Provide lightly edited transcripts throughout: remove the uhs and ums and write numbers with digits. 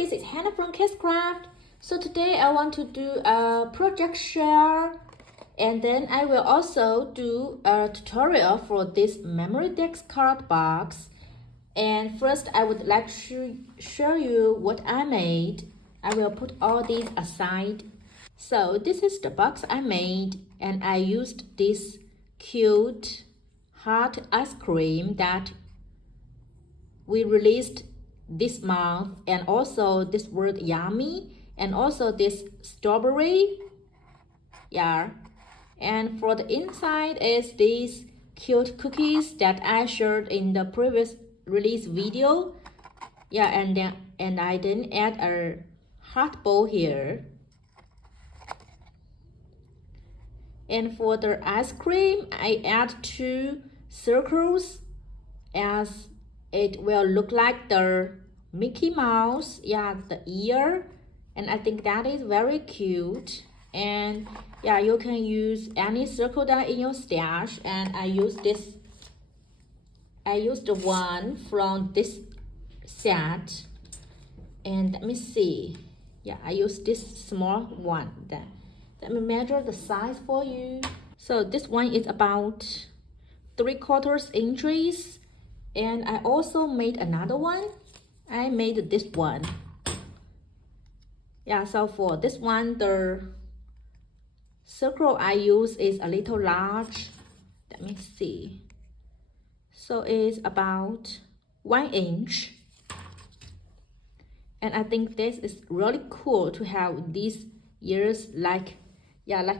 this is Hannah from KSCRAFT. So today I want to do a project share, and then I will also do a tutorial for this Memorydex card box. And first I would like to show you what I made. I will put all these aside. So this is the box I made, and I used this cute heart ice cream that we released this month, and also this word yummy, and also this strawberry. Yeah, and for the inside is these cute cookies that I shared in the previous release video. Yeah, and I then add a heart bowl here. And for the ice cream, I add 2 circles as it will look like the Mickey Mouse, yeah, the ear, and I think that is very cute. And yeah, you can use any circle that in your stash, and I used the one from this set. And let me see, yeah, I used this small one. Then let me measure the size for you. So this one is about 3/4 inches. And I also made another one. I made this one. Yeah, so for this one, the circle I use is a little large. Let me see. So it's about 1 inch. And I think this is really cool to have these ears like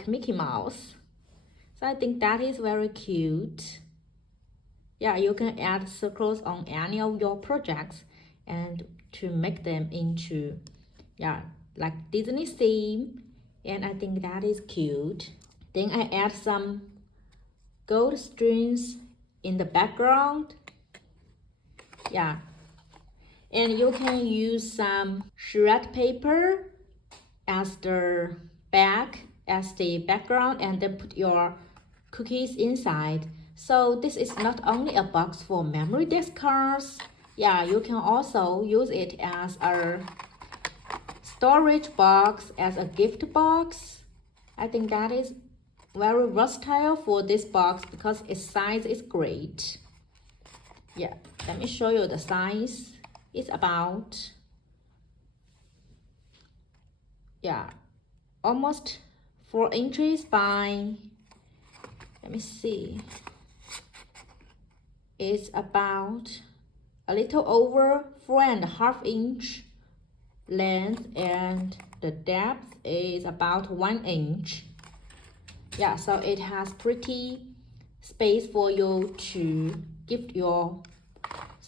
Mickey Mouse. So I think that is very cute. Yeah, you can add circles on any of your projects and to make them into, yeah, like Disney theme. And I think that is cute. Then I add some gold strings in the background. Yeah, and you can use some shred paper as the background, and then put your cookies inside. So this is not only a box for Memorydex cards. Yeah, you can also use it as a storage box, as a gift box. I think that is very versatile for this box because its size is great. Yeah, let me show you the size. It's about, yeah, almost 4 inches by, let me see, it's about a little over 4.5 inch length, and the depth is about 1 inch. Yeah, so it has pretty space for you to give your,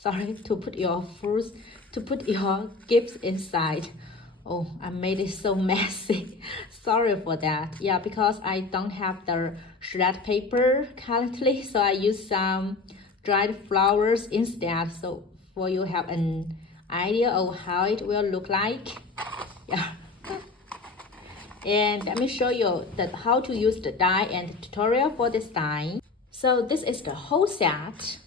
to put your fruits, to put your gifts inside. Oh, I made it so messy. Sorry for that. Yeah, because I don't have the shred paper currently, so I use some dried flowers instead, so for you have an idea of how it will look like. Yeah. And let me show you how to use the die and the tutorial for this die. So this is the whole set.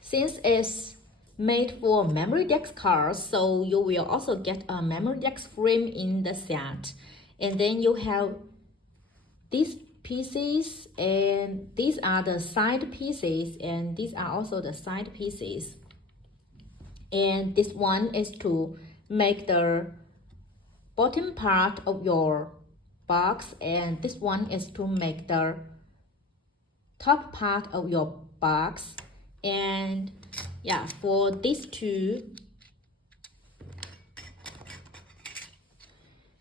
Since it's made for Memorydex cards, so you will also get a Memorydex frame in the set. And then you have these pieces, and these are the side pieces, and these are also the side pieces. And this one is to make the bottom part of your box, and this one is to make the top part of your box. And yeah, for these two,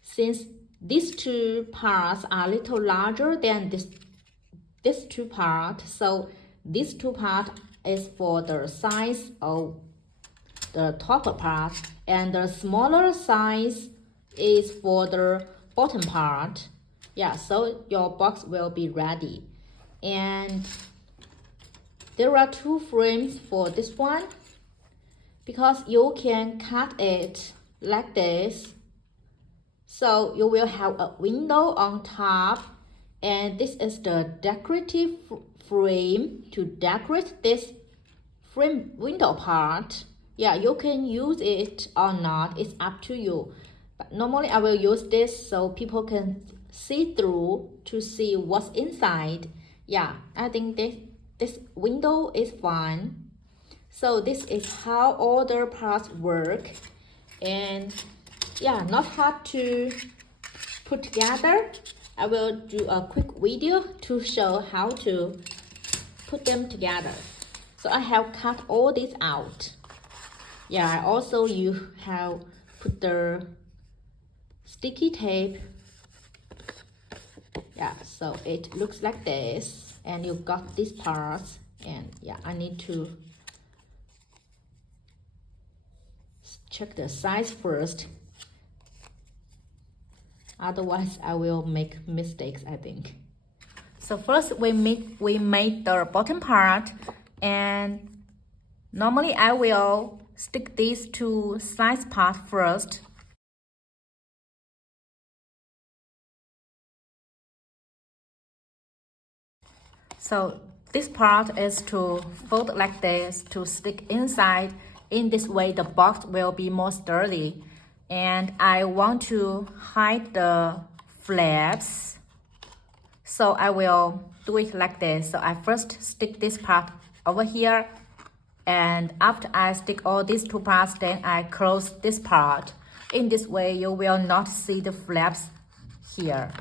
since these 2 parts are a little larger than this 2 parts, so this 2 part is for the size of the top part, and the smaller size is for the bottom part. Yeah, so your box will be ready. And there are 2 frames for this one, because you can cut it like this. So you will have a window on top, and this is the decorative frame to decorate this frame window part. Yeah, you can use it or not, it's up to you. But normally I will use this so people can see through to see what's inside. Yeah, I think this window is fine. So this is how all the parts work, and yeah, not hard to put together. I will do a quick video to show how to put them together. So I have cut all this out. Yeah, also you have put the sticky tape. Yeah, so it looks like this, and you got these parts, and yeah, I need to check the size first, otherwise I will make mistakes, I think. So first we made the bottom part, and normally I will stick these two side parts first. So this part is to fold like this to stick inside. In this way the box will be more sturdy. And I want to hide the flaps, so I will do it like this. So I first stick this part over here, and after I stick all these two parts, then I close this part. In this way you will not see the flaps here.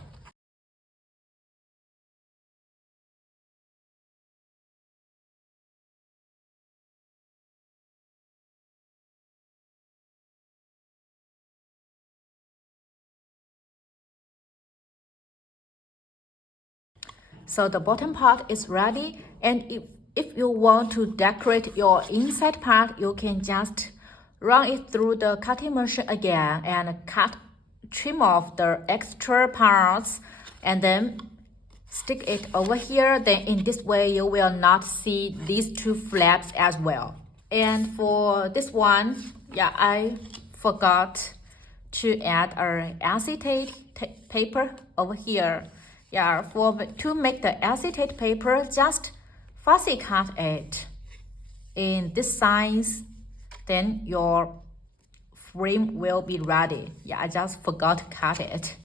So the bottom part is ready, and if you want to decorate your inside part, you can just run it through the cutting machine again and trim off the extra parts, and then stick it over here. Then in this way you will not see these two flaps as well. And for this one, yeah, I forgot to add an acetate paper over here. Yeah, to make the acetate paper, just fussy cut it in this size, then your frame will be ready. Yeah, I just forgot to cut it.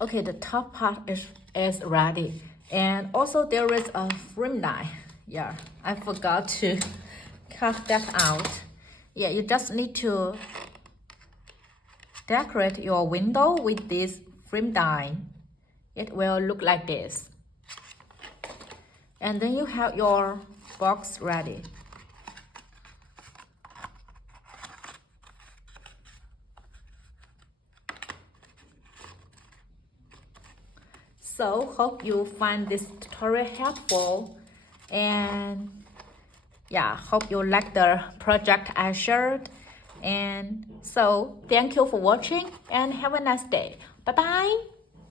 Okay, the top part is ready. And also there is a frame line. Yeah, I forgot to cut that out. Yeah, you just need to decorate your window with this frame line. It will look like this. And then you have your box ready. So hope you find this tutorial helpful, and yeah, hope you like the project I shared. And so thank you for watching and have a nice day. Bye bye.